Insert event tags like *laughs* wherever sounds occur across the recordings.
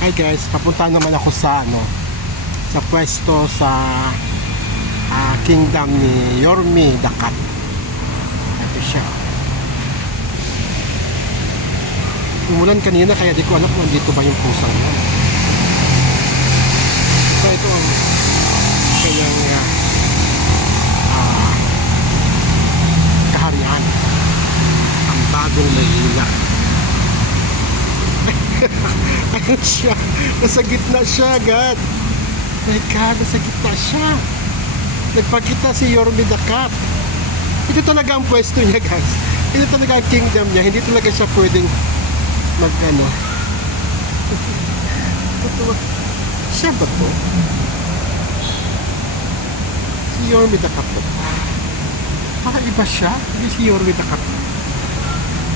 Hi guys, papunta naman ako sa ano sa pwesto sa ah, kingdom ni Yormi Dakat. Ito siya. Umulan kanina kaya di ko alam kung dito ba yung pusang yan. So ito ang kanyang ah, ah, kaharian. Ang bagong Maynila. Ayun siya. Nasa gitna siya agad. My God, nasa gitna siya. Nagpakita si Yormi Dakat. Ito talaga ang pwesto niya, guys. Ito talaga ang kingdom niya. Hindi talaga siya pwedeng mag ano. Siya ba to? Si Yormi Dakat to. Baka iba siya. Hindi si Yormi Dakat.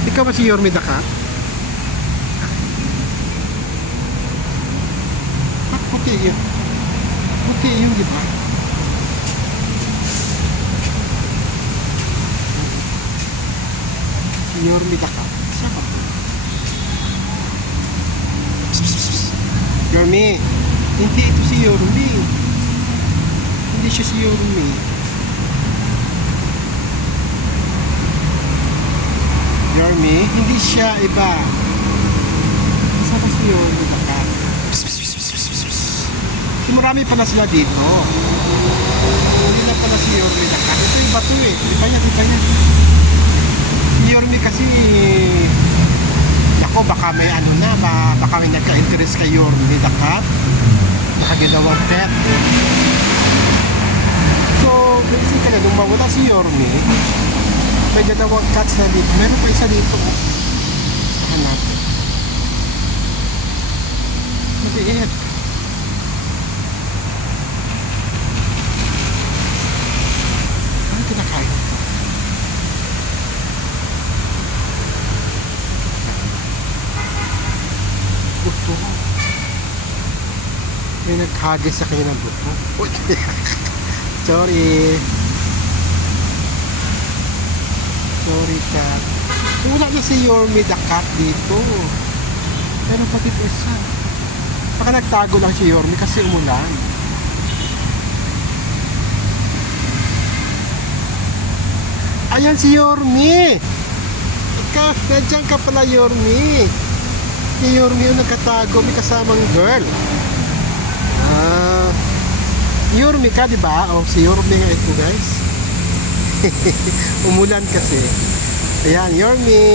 Ikaw ba si Yormi Dakat? Ba't puti yun? Puti yun, di ba? Si Yormi Dakat. Siya psst, psst. Yormi! Hindi ito si Yormi. Hindi siya si Yormi. Yormi, hindi siya iba. Isa ba si Yormi Kasi marami pala sila dito. Hindi na pala si Yormi Dakat. Ito iba to eh. Iba yan, iba yan. Si Yormi kasi Ako, baka may ano na, ba- baka may nagka-interest kay Yormi Dakat. Baka ginawang pet. So, basically, nung mawala si Yormi, may dalawang cats na dito. Meron pa isa dito. oh. Saka May naghagis sa kanya ng buto. Uy. *laughs* Sorry. Sorry, cat. Wala na si Yormi the cat dito. Pero pati isa. Baka nagtago lang si Yormi kasi umulan. Ayan si Yormi! Ikaw, nandiyan ka pala Yormi. Si Yormi yung nakatago, may kasamang girl. Yormi ka, di ba? O, si Yormi nga ito, guys. *laughs* Umulan kasi. Ayan, Yormi.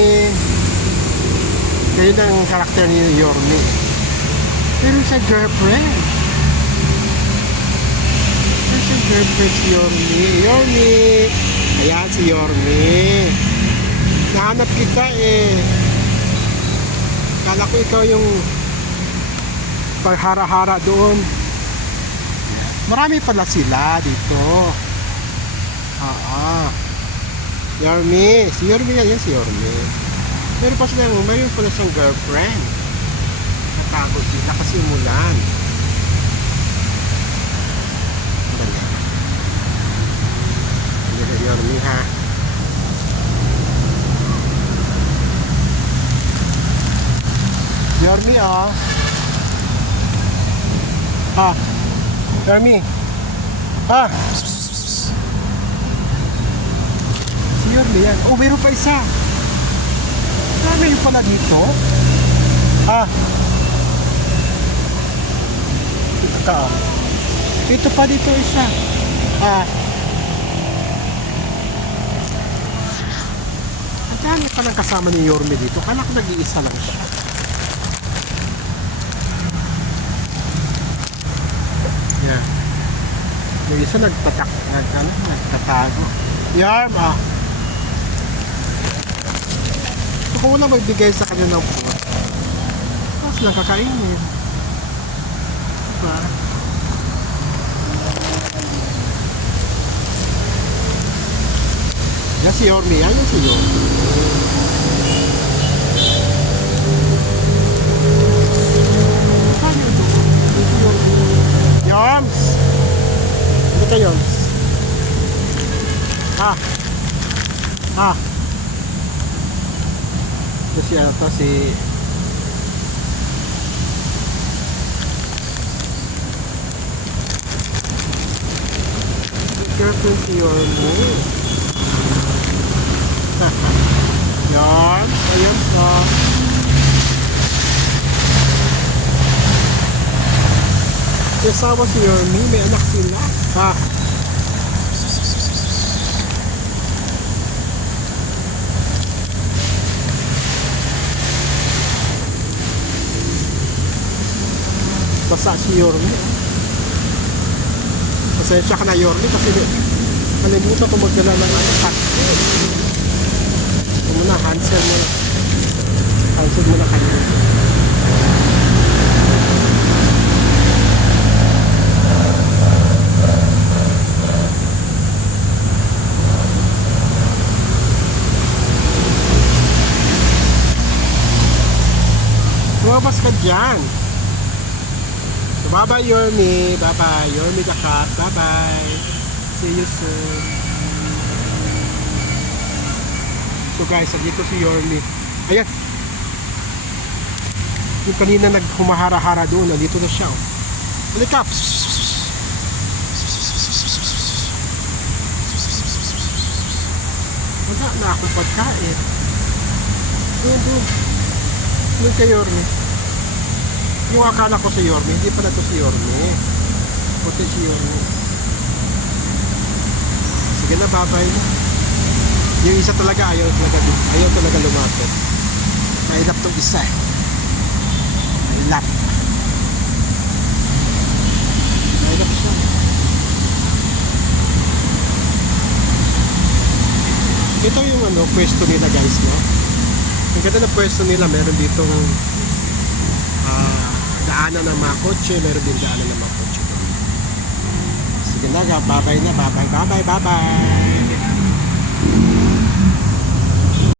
Kaya ang karakter ni Yormi. Pero sa girlfriend. Pero sa girlfriend si Yormi. Yormi! Ayan si Yormi. Nahanap kita eh. Kala ko ikaw yung paghara-hara doon. Marami pala sila dito. Oo. Yormi. Si Yormi yan, yan si Yormi. Meron pa silang, mayroon pala siyang girlfriend. Natago sila kasi umulan. Dali. Na Yormi ha. Yormi ah. Ah. Yormi. Ah. Si Yormi yan. Oh, meron pa isa. Dami yung pala dito. Ah. Ito ka ah. Ito pa dito isa. Ah. Ang dami pa ng kasama ni Yorme dito. Kala ko nag-iisa lang siya. Yung isa nagtatak, nag, ano, nagtatago. Yarm ah. So kung wala magbigay sa kanya ng food, tapos lang kakainin. Diba? Yan si Yormi. Yan si Yormi. dito si ano to si Be careful si your move *laughs* yan ayun sa Kasama si Yormi, may anak sila. Ha? Basa si Yorme. Pasensya ka na Yorme kasi kalimutan ko magdala ng ano, taxi. Ito mo na, cancel mo na. Cancel mo na kanina. Lumabas ka dyan. Bye-bye, Yorme. Bye-bye. Yorme the cat. Bye-bye. See you soon. So, guys, dito si Yorme. Ayan. Yung kanina naghumahara-hara doon, nandito na siya. Oh. Halika. Wala na akong pagkain. Doon, doon. Doon kay Yorme. Yung akala ko si Yorme, hindi pala to si Yorme. Puti si Yorme. Sige na, babay na. Yung isa talaga, ayaw talaga, ayaw talaga lumapit. Mahilap tong isa eh. Mahilap. Mahilap siya. Ito yung ano, pwesto nila guys, no? Ang ganda ng pwesto nila, meron ditong ah, daanan ng mga kotse, meron din daanan ng mga kotse. Sige na, babay na, babay, babay, babay.